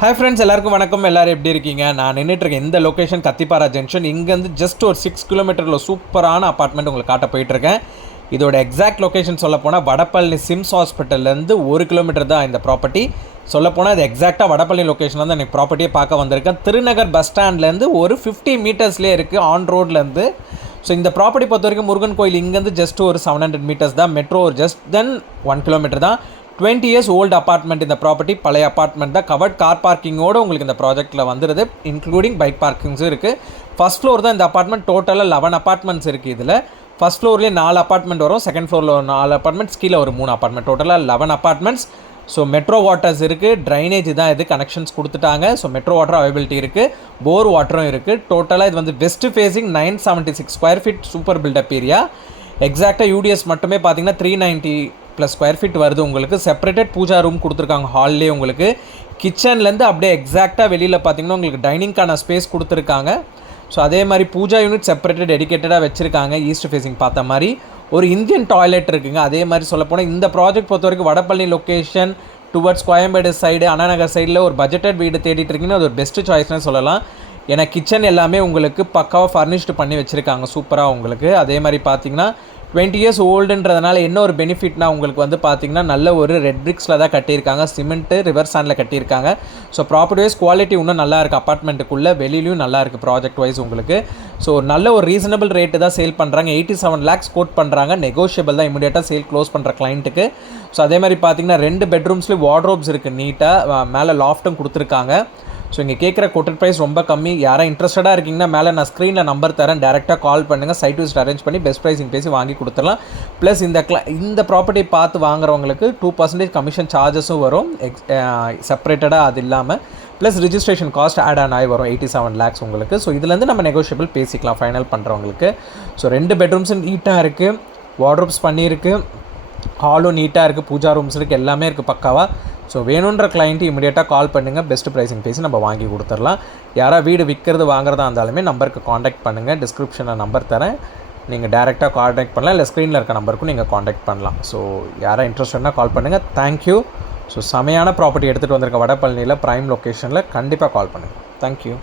Hi friends, எல்லாருக்கும் வணக்கம். எல்லோரும் எப்படி இருக்கீங்க? நான் நின்றுட்டுருக்கேன் இந்த லொக்கேஷன் கத்திப்பாரா ஜங்ஷன். இங்கேருந்து ஜஸ்ட் ஒரு 6 கிலோமீட்டரில் சூப்பரான அப்பார்ட்மெண்ட் உங்களுக்கு காட்ட போயிட்டுருக்கேன். இதோட எக்ஸாக்ட் லொக்கேஷன் சொல்லப்போனால் வடபழனி சிம்ஸ் ஹாஸ்பிட்டல்லேருந்து 1 கிலோமீட்டர் தான் இந்த ப்ராப்பர்ட்டி. சொல்லப்போனால் இது எக்ஸாக்டாக வடபழனி லொக்கேஷன் தான் எனக்கு ப்ராப்பர்ட்டியை பார்க்க வந்திருக்கேன். திருநகர் பஸ் ஸ்டாண்ட்லேருந்து ஒரு 50 மீட்டர்ஸ்லேயே இருக்குது, ஆன் ரோட்லேருந்து. ஸோ இந்த ப்ராப்பர்ட்டி பொறுத்த வரைக்கும் முருகன் கோயில் இங்கேருந்து ஜஸ்ட் ஒரு 700 மீட்டர்ஸ் தான். மெட்ரோ ஒரு ஜஸ்ட் தென் 1 கிலோமீட்டர் தான். 20 years ஓல்டு அப்பார்ட்மெண்ட் இந்த ப்ராப்பர்ட்டி. பழைய அப்பார்ட்மெண்ட் தான். கவர்ட் கார் பார்க்கிங்கோடு உங்களுக்கு இந்த ப்ராஜெக்ட்டில் வந்துடுது. இன்க்ளூடிங் பைக் பார்க்கிங்ஸும் இருக்குது. ஃபஸ்ட் ஃப்ளோர் தான் இந்த அப்பார்ட்மெண்ட். டோட்டலாக 11 அப்பார்ட்மெண்ட்ஸ் இருக்குது இதில். ஃபஸ்ட் ஃப்ளோர்லேயே 4 அப்பார்ட்மெண்ட் வரும். செகண்ட் ஃப்ளோரில் ஒரு 4 அப்பார்ட்மெண்ட்ஸ், கீழே ஒரு 3 அப்பார்ட்மெண்ட். டோட்டலாக 11 அப்பார்ட்மெண்ட்ஸ். ஸோ மெட்ரோ வாட்டர்ஸ் இருக்குது. ட்ரைனேஜ் தான் இது, கனெக்ஷன்ஸ் கொடுத்துட்டாங்க. ஸோ மெட்ரோ வாட்டர் அவைபிலிட்டி இருக்குது. போர் வாட்டரும் இருக்குது. டோட்டலாக இது வந்து west facing 976 square feet super built up area. எக்ஸாக்டாக யூடிஎஸ் மட்டுமே பார்த்தீங்கன்னா 390+ ஸ்கொயர் ஃபீட் வருது உங்களுக்கு. செப்பரேட்டட் பூஜா ரூம் கொடுத்துருக்காங்க ஹால்லேயே உங்களுக்கு. கிச்சன்லேருந்து அப்படியே எக்ஸாக்டாக வெளியில் பார்த்தீங்கன்னா உங்களுக்கு டைனிங்கான ஸ்பேஸ் கொடுத்துருக்காங்க. ஸோ அதே மாதிரி பூஜா யூனிட் செப்பரேட்டட் டெடிக்கேட்டடாக வச்சுருக்காங்க. ஈஸ்ட் ஃபேஸிங் பார்த்த மாதிரி ஒரு இந்தியன் டாய்லெட் இருக்குங்க. அதே மாதிரி சொல்லப்போனால் இந்த ப்ராஜெக்ட் பொறுத்த வரைக்கும் Vadapalani location towards Koyambedu side, Anna Nagar சைடில் ஒரு பட்ஜெட்டட் வீடு தேடிட்டு இருக்கீங்கன்னா அது ஒரு பெஸ்ட்டு சாய்ஸ்னு சொல்லலாம். ஏன்னா கிச்சன் எல்லாமே உங்களுக்கு பக்காவாக ஃபர்னிஷ்டு பண்ணி வச்சுருக்காங்க சூப்பராக உங்களுக்கு. அதே மாதிரி பார்த்தீங்கன்னா 20 years ஓல்டுன்றதுனால என்ன ஒரு பெனிஃபிட்னா உங்களுக்கு வந்து பார்த்திங்கன்னா நல்ல ஒரு ரெட் பிரிக்ஸில் தான் கட்டியிருக்காங்க. சிமெண்ட்டு ரிவர் சாண்டில் கட்டியிருக்காங்க. ஸோ ப்ராப்பர்ட்டி வைஸ் குவாலிட்டி இன்னும் நல்லா இருக்குது. அப்பார்ட்மெண்ட்டுக்குள்ளே வெளியிலையும் நல்லா இருக்குது ப்ராஜெக்ட் வைஸ் உங்களுக்கு. ஸோ நல்ல ஒரு ரீசனபிள் ரேட்டு தான் சேல் பண்ணுறாங்க. 87 lakhs கோட் பண்ணுறாங்க. நெகோஷியபிள் தான். இமீடியட்டாக சேல் க்ளோஸ் பண்ணுற கிளைண்ட்டுக்கு. ஸோ அதே மாதிரி பார்த்திங்கன்னா 2 பெட்ரூம்ஸ்லேயும் வார்ட்ரோப்ஸ் இருக்குது நீட்டாக. மேலே லாஃப்ட்டும் கொடுத்துருக்காங்க. ஸோ இங்கே கேட்குற கோட்டட் ப்ரைஸ் ரொம்ப கம்மி. யாரும் இன்ட்ரெஸ்டடாக இருக்கீங்கன்னா மேலே நான் ஸ்க்ரீனில் நம்பர் தரேன், டேரெக்டாக கால் பண்ணுங்கள். சைட் விசிட் அரேஞ்ச் பண்ணி பெஸ்ட் ப்ரைஸிங் பேசி வாங்கி கொடுத்துடலாம். ப்ளஸ் இந்த ப்ராப்பர்ட்டி பார்த்து வாங்குறவங்களுக்கு 2% கமிஷன் சார்ஜஸும் வரும் செப்பரேட்டடாக. அது இல்லாமல் ப்ளஸ் ரிஜிஸ்ட்ரேஷன் காஸ்ட் ஆட் ஆகி வரும் 87 lakhs உங்களுக்கு. ஸோ இதுலேருந்து நம்ம நெகோஷியபிள் பேசிக்கலாம் ஃபைனல் பண்ணுறவங்களுக்கு. ஸோ 2 பெட்ரூம்ஸும் நீட்டாக இருக்குது. வார்ட்ரோப்ஸ் பண்ணியிருக்கு. ஹாலும் நீட்டாக இருக்குது. பூஜா ரூம்ஸ் இருக்குது. எல்லாமே இருக்குது பக்காவாக. ஸோ வேணுன்ற கிளைண்ட்டு இமீடியட்டாக கால் பண்ணுங்கள். பெஸ்ட்டு ப்ரைஸிங் பேசி நம்ம வாங்கி கொடுத்துடலாம். யாராவது வீடு விற்கிறது வாங்குறதா இருந்தாலுமே நம்பருக்கு காண்டாக்ட் பண்ணுங்கள். டிஸ்கிரிப்ஷனில் நம்பர் தரேன், நீங்கள் டேரெக்டாக காண்டாக்ட் பண்ணலாம். இல்லை ஸ்க்ரீனில் இருக்க நம்பருக்கும் நீங்கள் காண்டாக்ட் பண்ணலாம். ஸோ யாராவது இன்ட்ரெஸ்ட்னா கால் பண்ணுங்கள். தேங்க்யூ. ஸோ செமையான ப்ராப்பர்ட்டி எடுத்துகிட்டு வந்திருக்க வடபழனியில் ப்ரைம் லொக்கேஷனில் கண்டிப்பாக கால் பண்ணுங்கள். தேங்க்யூ.